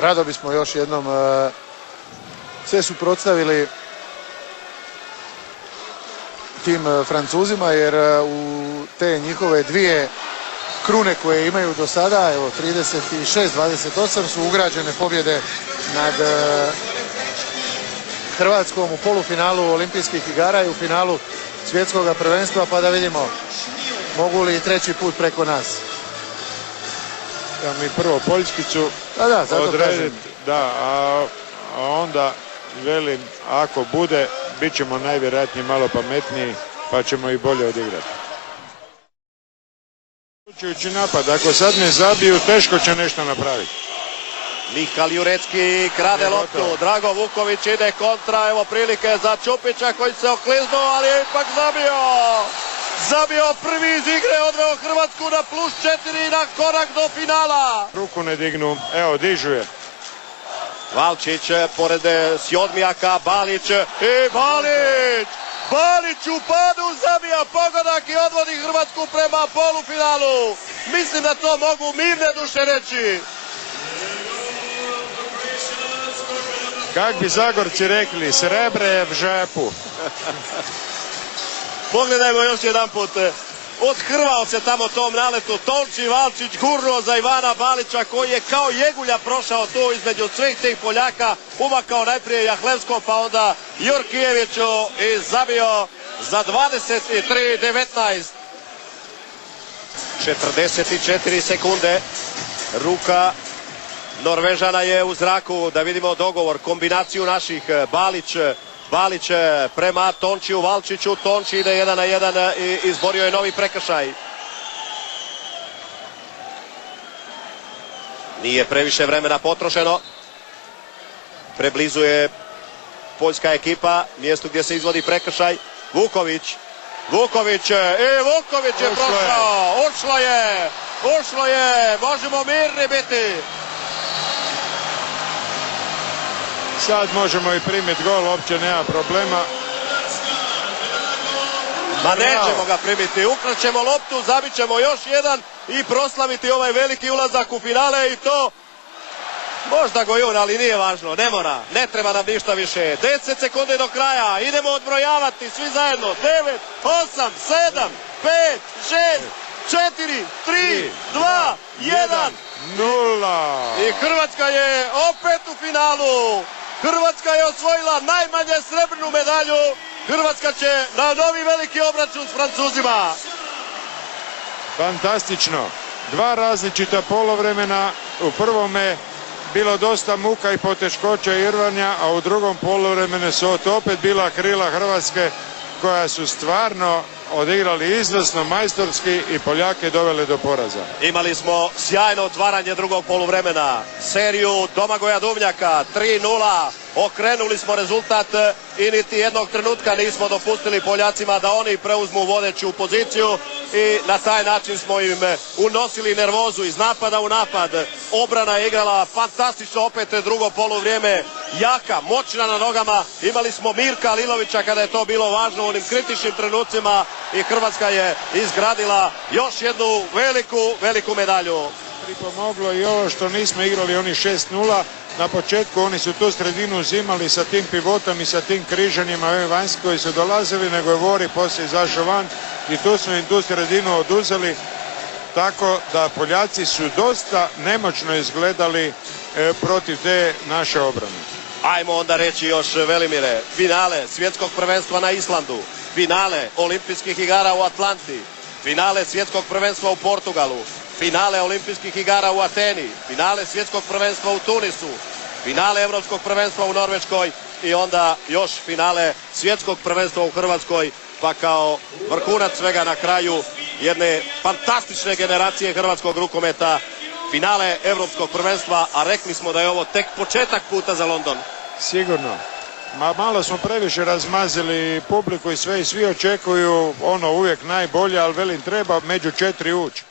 rado bismo još jednom se suprotstavili tim Francuzima, jer u te njihove dvije krune koje imaju do sada, evo 36-28 su ugrađene pobjede nad Hrvatskom u polufinalu olimpijskih igara i u finalu svjetskog prvenstva, pa da vidimo mogu li treći put preko nas. Ja mi prvo Poljskicu odrediti, da, a onda velim, ako bude, bit ćemo najvjerojatnije malo pametniji, pa ćemo i bolje odigrati. Uključujući napad, ako sad ne zabiju, teško će nešto napraviti. Mihal Jurecki krade loptu, Drago Vuković ide kontra, evo prilike za Čupića koji se okliznuo, ali je ipak zabio prvi iz igre, odveo Hrvatsku na +4 na korak do finala. Ruku ne dignu, evo dižu je. Valčić pored Sjodmijaka, Balić i Balić u padu zabija pogodak i odvodi Hrvatsku prema polufinalu. Mislim da to mogu mirne duše reći. Kak bi Zagorci rekli, srebre v žepu. Pogledajmo još jedan put. Odhrvao se tamo tom naletu Tonči, Valčić gurnuo za Ivana Balića koji je kao jegulja prošao tu između svih tih Poljaka, umakao najprije Jahlevskom pa onda Jurkijeviću i zabio za 23-19. 44 sekunde, ruka Norvežana je u zraku, da vidimo dogovor, kombinaciju naših. Balić prema Tončiju, Valčiću, Tonči ide 1 na 1 i izborio je novi prekršaj. Nije previše vremena potrošeno. Preblizu je poljska ekipa, mjestu gdje se izvodi prekršaj. Vuković je prošao, ušlo je, možemo mirni biti. Sad možemo i primiti gol, uopće nema problema. Ma nećemo ga primiti, ukraćemo loptu, zabit ćemo još jedan i proslaviti ovaj veliki ulazak u finale i to možda Gojun, ali nije važno, ne mora, ne treba nam ništa više. 10 sekundi do kraja, idemo odbrojavati svi zajedno, 9, 8, 7, 5, 6, 4, 3, 2, 1, 0. I Hrvatska je opet u finalu. Hrvatska je osvojila najmanje srebrnu medalju. Hrvatska će na novi veliki obračun s Francuzima. Fantastično. Dva različita poluvremena. U prvome bilo dosta muka i poteškoća i rvanja, a u drugom poluvremenu su to opet bila krila Hrvatske koja su stvarno odigrali izvrsno, majstorski i Poljake dovele do poraza. Imali smo sjajno otvaranje drugog poluvremena. Seriju Domagoja Duvnjaka 3-0. Okrenuli smo rezultat i niti jednog trenutka nismo dopustili Poljacima da oni preuzmu vodeću poziciju i na taj način smo im unosili nervozu iz napada u napad. Obrana je igrala fantastično opet drugo poluvrijeme. Jaka, moćna na nogama. Imali smo Mirka Lilovića kada je to bilo važno u onim kritičnim trenucima i Hrvatska je izgradila još jednu veliku medalju. Pripomoglo i ovo što nismo igrali oni 6-0. Na početku oni su tu sredinu uzimali sa tim pivotom i sa tim križanjima ovi vanjski koji su dolazili, nego je Vori poslije izašao van i tu smo im tu sredinu oduzeli. Tako da Poljaci su dosta nemoćno izgledali protiv te naše obrane. Ajmo onda reći još, Velimire, finale svjetskog prvenstva na Islandu, finale olimpijskih igara u Atlanti, finale svjetskog prvenstva u Portugalu, finale olimpijskih igara u Ateni, finale svjetskog prvenstva u Tunisu, finale evropskog prvenstva u Norveškoj i onda još finale svjetskog prvenstva u Hrvatskoj, pa kao vrhunac svega na kraju jedne fantastične generacije hrvatskog rukometa, finale evropskog prvenstva, a rekli smo da je ovo tek početak puta za London. Sigurno. Malo smo previše razmazili publiku i sve i svi očekuju ono uvijek najbolje, ali velim treba među 4 ući.